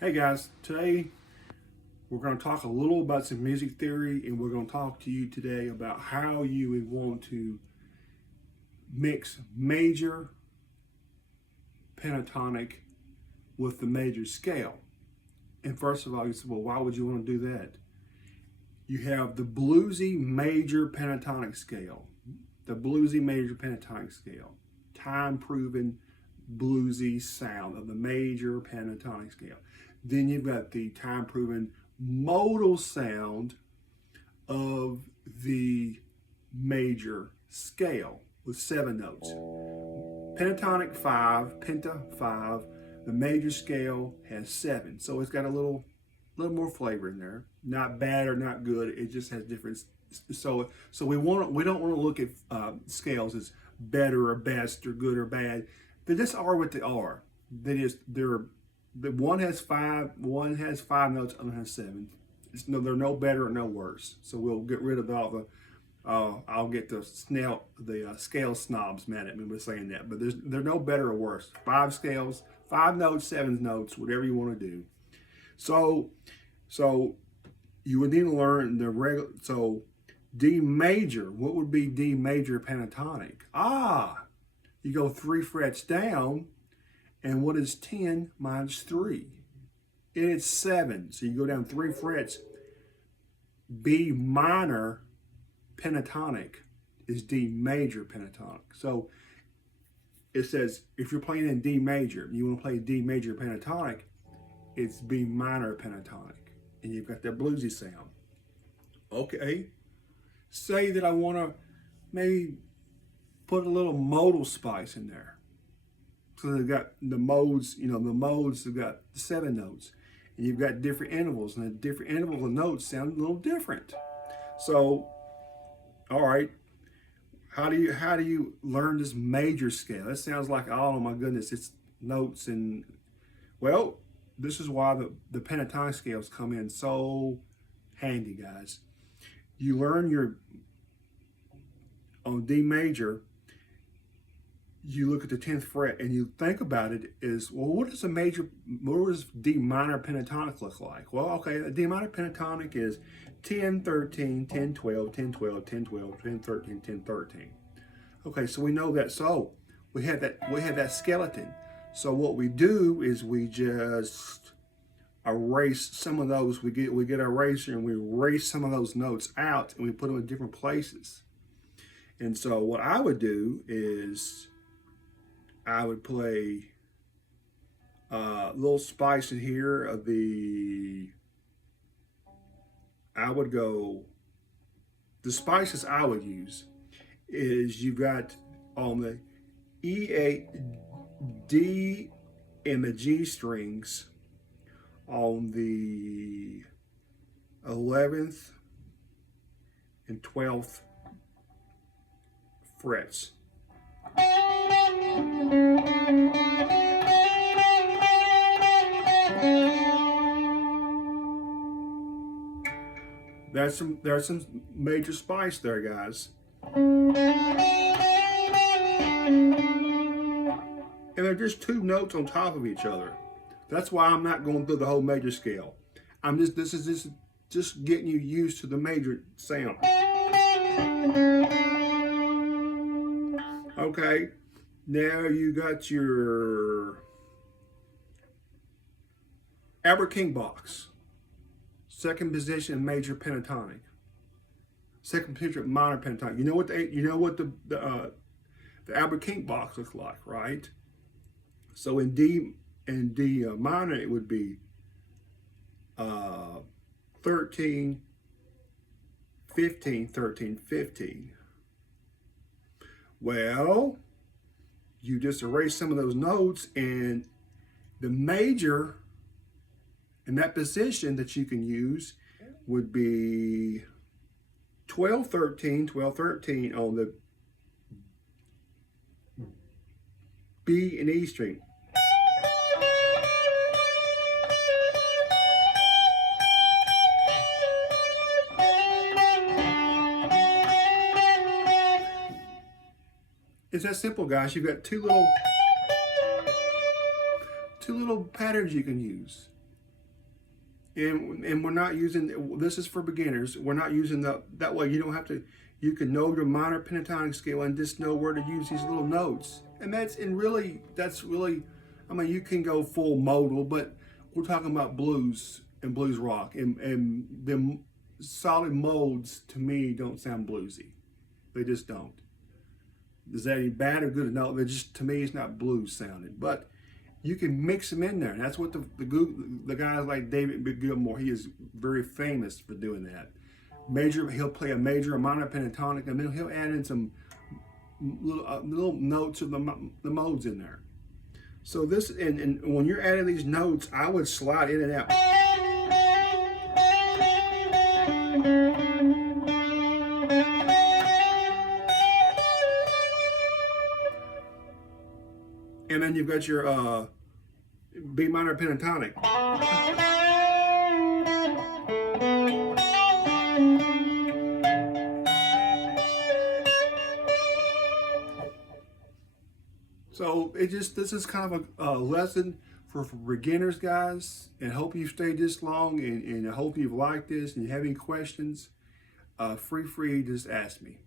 Hey guys, today we're going to talk a little about some music theory, and we're going to talk to you today about how you would want to mix major pentatonic with the major scale. And first of all, you say, well, why would you want to do that? You have the bluesy major pentatonic scale, time proven bluesy sound of the major pentatonic scale. Then you've got the time proven modal sound of the major scale with 7 notes. Pentatonic 5, penta 5, the major scale has 7. So it's got a little more flavor in there. Not bad or not good. It just has different. So we don't want to look at scales as better or best or good or bad. They just are what they are. The one has 5 notes, other has 7. They're no better or no worse. So we'll get rid of all the. I'll get the scale snobs mad at me for saying that, but they're no better or worse. 5 scales, 5 notes, 7 notes, whatever you want to do. So you would need to learn the regular. So D major. What would be D major pentatonic? You go 3 frets down, and what is 10 minus 3? It's 7. So you go down 3 frets. B minor pentatonic is D major pentatonic. So it says if you're playing in D major, you want to play D major pentatonic, it's B minor pentatonic. And you've got that bluesy sound. Okay. Say that I want to maybe put a little modal spice in there. So they've got the modes, the modes have got 7 notes. And you've got different intervals, and the different intervals of notes sound a little different. So, all right, how do you learn this major scale? It sounds like, oh my goodness, it's notes and, well, this is why the pentatonic scales come in so handy, guys. You learn on D major, you look at the 10th fret and you think about it as, well, what does D minor pentatonic look like? Well, okay, the D minor pentatonic is 10, 13, 10, 12, 10, 12, 10, 12, 10, 13, 10, 13. Okay, so we know that. So we have that skeleton. So what we do is we just erase some of those. We get our eraser and we erase some of those notes out and we put them in different places. And so what I would do is I would play a little spice in here of the spices I would use is you've got on the E, A, D, and the G strings on the 11th and 12th frets. There's some major spice there, guys. And they're just 2 notes on top of each other. That's why I'm not going through the whole major scale. This is just getting you used to the major sound. Okay, now you got your Albert King box. 2nd position major pentatonic. 2nd position minor pentatonic. You know what the Albert King box looks like, right? So in D minor it would be 13, 15, 13, 15. Well, you just erase some of those notes, and the major in that position that you can use would be 12, 13, 12, 13 on the B and E string. It's that simple, guys. You've got two little patterns you can use. And we're not using, this is for beginners. We're not using that way you don't have to, you can know your minor pentatonic scale and just know where to use these little notes. And that's really, I mean, you can go full modal, but we're talking about blues and blues rock. And the solid modes, to me, don't sound bluesy. They just don't. Is that any bad or good? No, they just, to me, it's not blues sounding. But you can mix them in there. And that's what the guys like Dave Gilmour, he is very famous for doing that. He'll play a major, a minor pentatonic, and then he'll add in some little notes of the modes in there. So this, and when you're adding these notes, I would slide in and out. And then you've got your B minor pentatonic. So this is kind of a lesson for beginners, guys, and hope you've stayed this long, and I hope you've liked this, and you have any questions, free, just ask me.